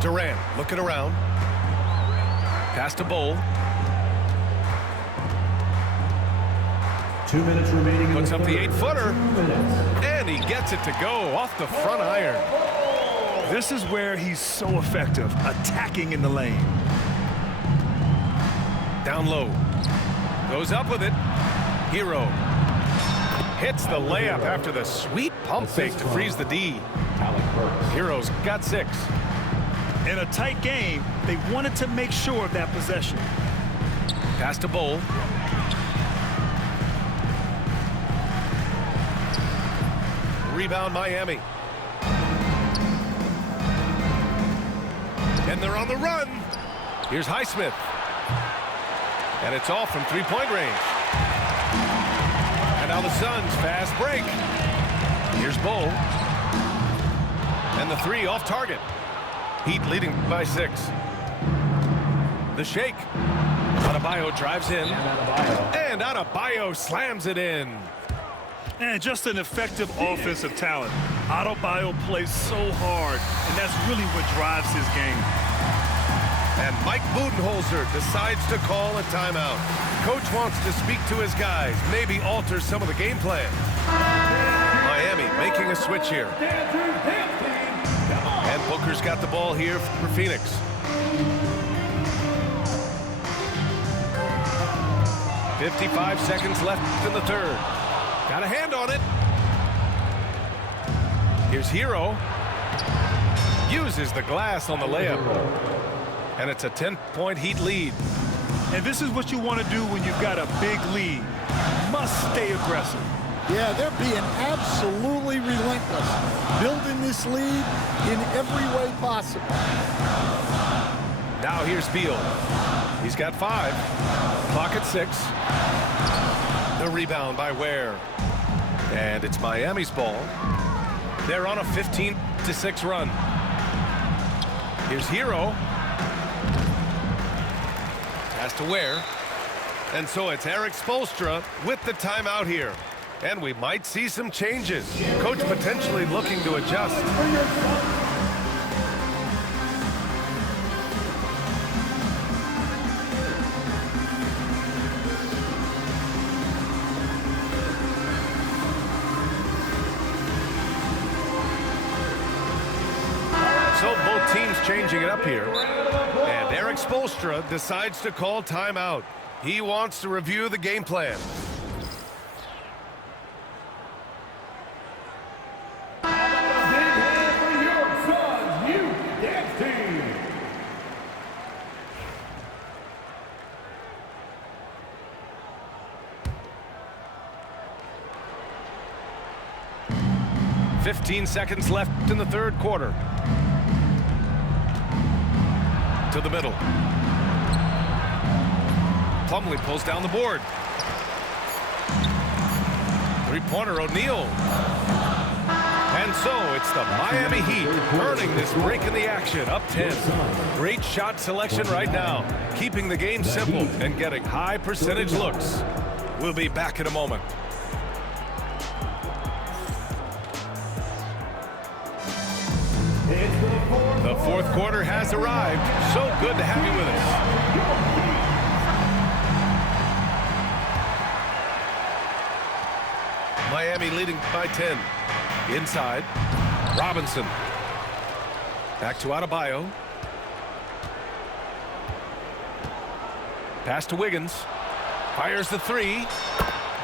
Durant looking around. Pass to Bowl. 2 minutes remaining. Puts up the 8-footer. And he gets it to go off the front iron. This is where he's so effective, attacking in the lane. Down low. Goes up with it. Hero. Hits the layup after the sweet pump fake to freeze the D. Hero's got 6. In a tight game, they wanted to make sure of that possession. Pass to Bowl. Rebound Miami. And they're on the run. Here's Highsmith. And it's off from three-point range. And now the Suns fast break. Here's Bowl. And the 3 off target. Heat leading by 6. The shake. Adebayo drives in. And Adebayo slams it in. And just an effective offensive talent. Adebayo plays so hard, and that's really what drives his game. And Mike Budenholzer decides to call a timeout. Coach wants to speak to his guys, maybe alter some of the game plan. Miami making a switch here. And Booker's got the ball here for Phoenix. .55 seconds left in the third. Got a hand on it. Here's Hero. Uses the glass on the layup. And it's a 10-point Heat lead. And this is what you want to do when you've got a big lead. Must stay aggressive. Yeah, they're being absolutely relentless. Building this lead in every way possible. Now here's Beal. He's got 5. Clock at 6. The rebound by Ware. And it's Miami's ball. They're on a 15-6 run. Here's Hero. Pass to Ware. And so it's Erik Spoelstra with the timeout here. And we might see some changes. Coach potentially looking to adjust. So both teams changing it up here. And Erik Spoelstra decides to call timeout. He wants to review the game plan. For your Suns Youth Dance Team. .15 seconds left in the third quarter. To the middle. Plumlee pulls down the board. Three-pointer O'Neal. And so it's the Miami Heat earning this break in the action, up 10. Great shot selection right now, keeping the game simple and getting high percentage looks. We'll be back in a moment. The fourth quarter has arrived. So good to have you with us. Miami leading by 10. Inside. Robinson. Back to Adebayo. Pass to Wiggins. Fires the 3.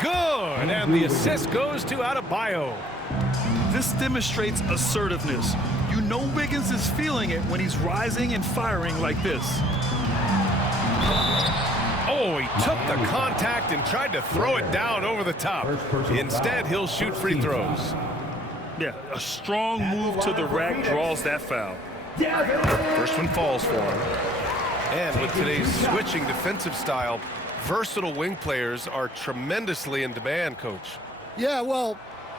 Good! And the assist goes to Adebayo. This demonstrates assertiveness. You know Wiggins is feeling it when he's rising and firing like this. Oh, he took the contact and tried to throw it down over the top. Instead, he'll shoot free throws. Yeah, a strong move to the rack draws that foul. First one falls for him. And with today's switching defensive style, versatile wing players are tremendously in demand, Coach. Yeah, well,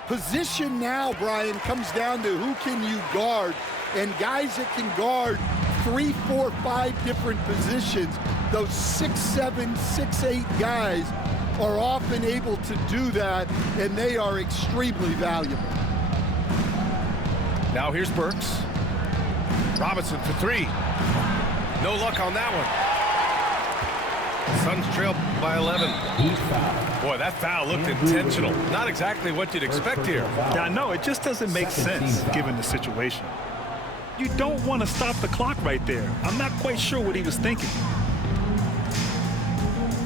position now, Brian, comes down to who can you guard. And guys that can guard 3, 4, 5 different positions, those 6'7", 6'8" guys are often able to do that, and they are extremely valuable. Now here's Burks. Robinson for three. No luck on that one. Suns trail by 11. Boy, that foul looked intentional. Not exactly what you'd expect here. Yeah, I know. It just doesn't make sense given the situation. You don't want to stop the clock right there. I'm not quite sure what he was thinking.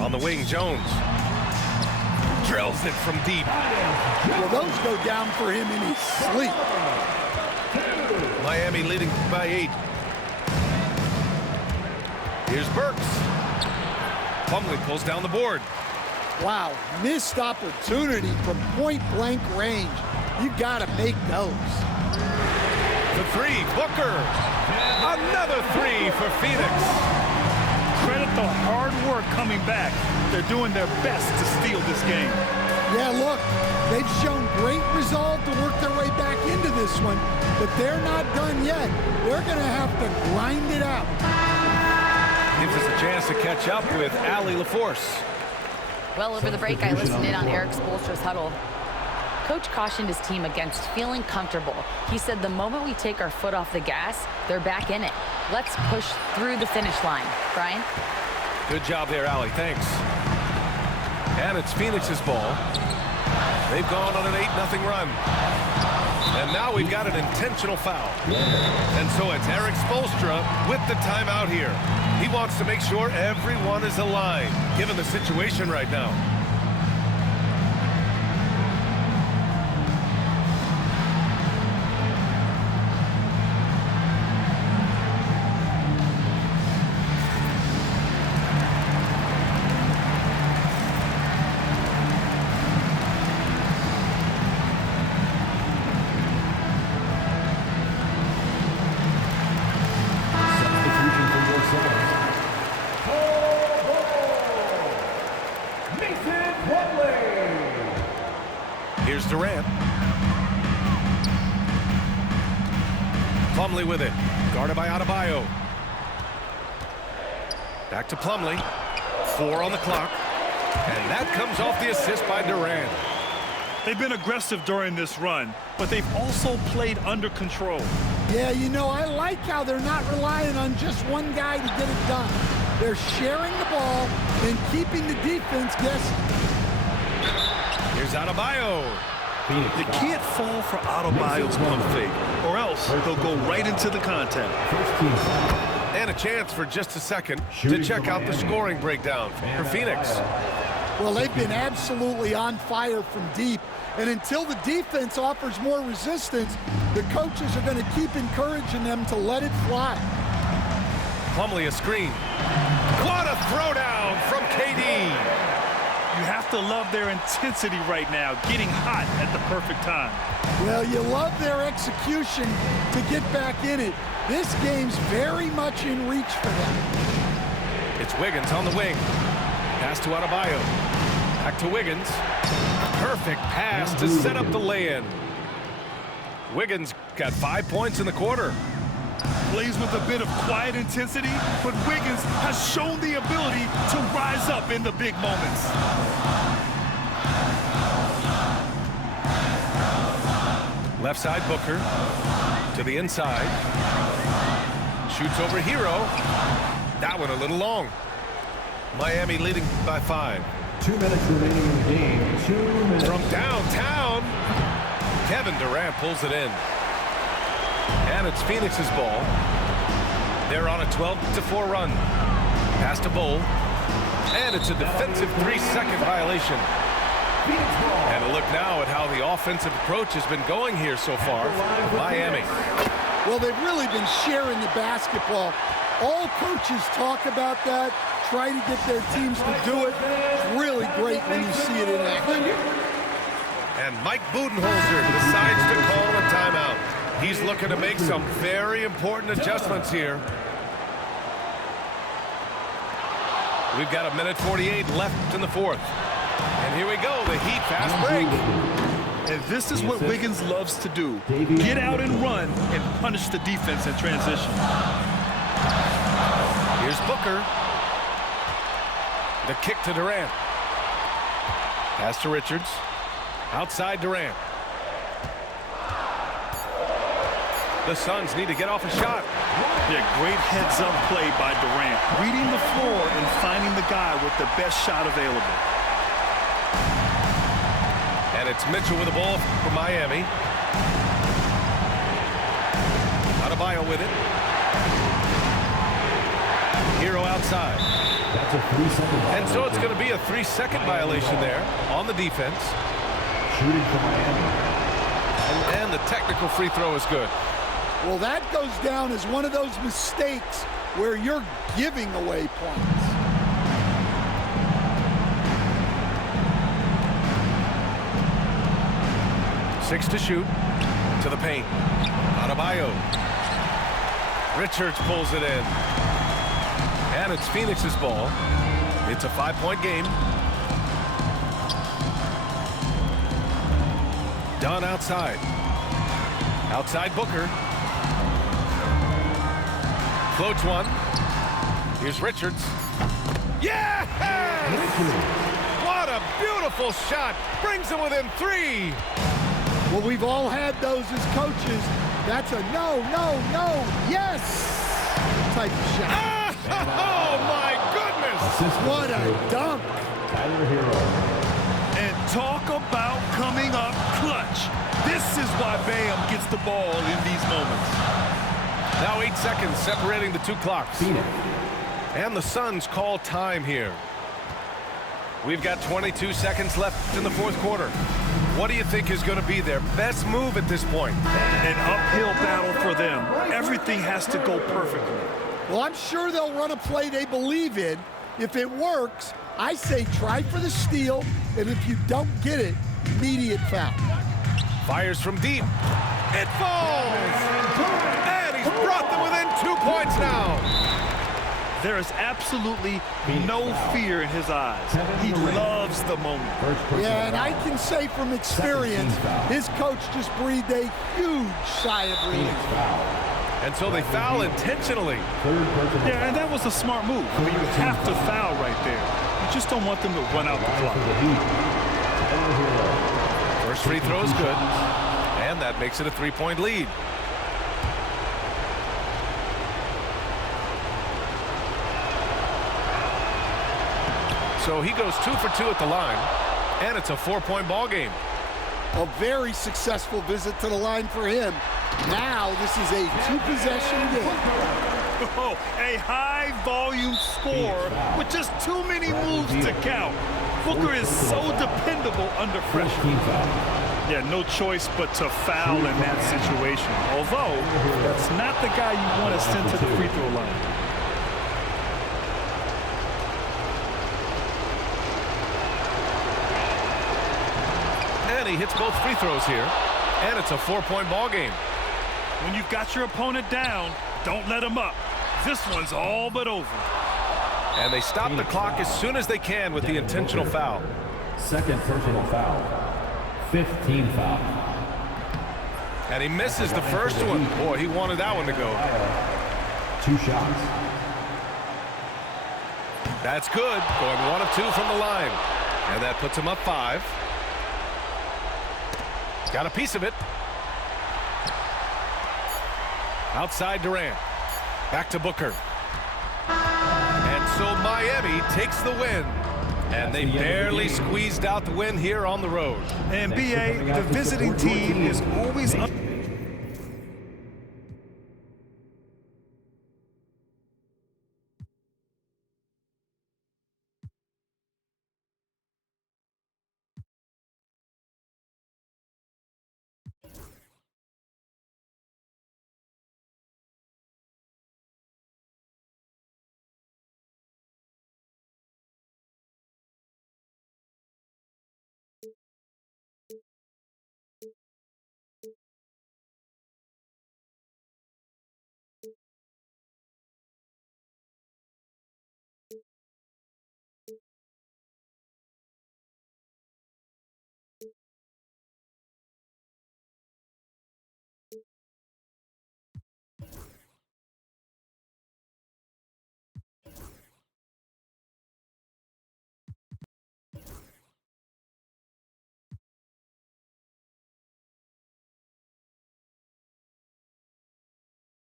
On the wing, Jones. Drills it from deep. Well, those go down for him in his sleep. Miami leading by 8. Here's Burks. Plumlee pulls down the board. Wow, missed opportunity from point-blank range. You got to make those. The three, Booker. Another three for Phoenix. Credit the hard work coming back. They're doing their best to steal this game. Yeah, look, they've shown great resolve to work their way back into this one, but they're not done yet. They're going to have to grind it out. Gives us a chance to catch up with Allie LaForce. Well, over the break, I listened in on Eric Spoelstra's huddle. Coach cautioned his team against feeling comfortable. He said the moment we take our foot off the gas, they're back in it. Let's push through the finish line. Brian? Good job there, Allie. Thanks. And it's Phoenix's ball. They've gone on an 8-0 run. And now we've got an intentional foul. And so it's Eric Spoelstra with the timeout here. He wants to make sure everyone is aligned, given the situation right now. Here's Durant. Plumlee with it. Guarded by Adebayo. Back to Plumlee. 4 on the clock. And that comes off the assist by Durant. They've been aggressive during this run, but they've also played under control. Yeah, you know, I like how they're not relying on just one guy to get it done. They're sharing the ball and keeping the defense guessing. Here's Adebayo. You can't fall for Adebayo's pump fake, or else they'll go right into the contact. And a chance for just a second to check out the scoring breakdown for Phoenix. Well, they've been absolutely on fire from deep. And until the defense offers more resistance, the coaches are going to keep encouraging them to let it fly. Plumlee a screen. What a throwdown from KD. You have to love their intensity right now, getting hot at the perfect time. Well, you love their execution to get back in it. This game's very much in reach for them. It's Wiggins on the wing. Pass to Adebayo. Back to Wiggins. Perfect pass to set up the lay-in. Wiggins got 5 points in the quarter. Plays with a bit of quiet intensity, but Wiggins has shown the ability to rise up in the big moments. Left side, Booker. To the inside. Shoots over Hero. That one a little long. Miami leading by 5. 2 minutes remaining in the game. 2 minutes. From downtown, Kevin Durant pulls it in. And it's Phoenix's ball. They're on a 12-4 run. Pass to Bull. And it's a defensive 3-second violation. And a look now at how the offensive approach has been going here so far for Miami. Well, they've really been sharing the basketball. All coaches talk about that, try to get their teams to do it. It's really great when you see it in action. And Mike Budenholzer decides to call a timeout. He's looking to make some very important adjustments here. We've got 1:48 left in the fourth. And here we go, the Heat fast break. And this is what Wiggins loves to do. Get out and run and punish the defense in transition. Here's Booker. The kick to Durant. Pass to Richards. Outside Durant. The Suns need to get off a shot. Yeah, great heads-up play by Durant. Reading the floor and finding the guy with the best shot available. And it's Mitchell with the ball for Miami. Adebayo with it. Hero outside. That's a 3-second violation. And so it's going to be a 3-second violation there on the defense. Shooting for Miami. And the technical free throw is good. Well, that goes down as one of those mistakes where you're giving away points. Six to shoot. To the paint. Adebayo. Richards pulls it in. And it's Phoenix's ball. It's a 5-point game. Dunn outside. Outside Booker. Floats one. Here's Richards. Yes! What a beautiful shot. Brings them within 3. Well, we've all had those as coaches. That's a no, yes type of shot. Oh, my goodness. What a dunk. Tyler Hero. And talk about coming up clutch. This is why Bam gets the ball in these moments. Now 8 seconds separating the two clocks. Phoenix. And the Suns call time here. We've got 22 seconds left in the fourth quarter. What do you think is going to be their best move at this point? An uphill battle for them. Everything has to go perfectly. Well, I'm sure they'll run a play they believe in. If it works, I say try for the steal, and if you don't get it, immediate foul. Fires from deep. It falls! And he's brought them within 2 points now. There is absolutely no fear in his eyes. He loves the moment. Yeah, and I can say from experience, his coach just breathed a huge sigh of relief. And so they foul intentionally. Yeah, and that was a smart move. I mean, you have to foul right there. You just don't want them to run out the clock. First free throw is good. And that makes it a 3-point lead. So he goes 2 for 2 at the line, and it's a 4-point ball game. A very successful visit to the line for him. Now this is a 2-possession game. Oh, a high-volume score with just too many moves to count. Booker is so dependable under pressure. Yeah, no choice but to foul in that situation. Although, that's not the guy you want to send to the free throw line. And he hits both free throws here, and it's a 4-point ball game. When you've got your opponent down, don't let him up. This one's all but over. And they stop the clock as soon as they can with the intentional foul. Second personal foul. 15 foul. And he misses the first one. Boy, he wanted that one to go. 2 shots. That's good. Going 1 of 2 from the line. And that puts him up 5. Got a piece of it. Outside Durant. Back to Booker. And so Miami takes the win. And they barely squeezed out the win here on the road. And BA, the visiting team is always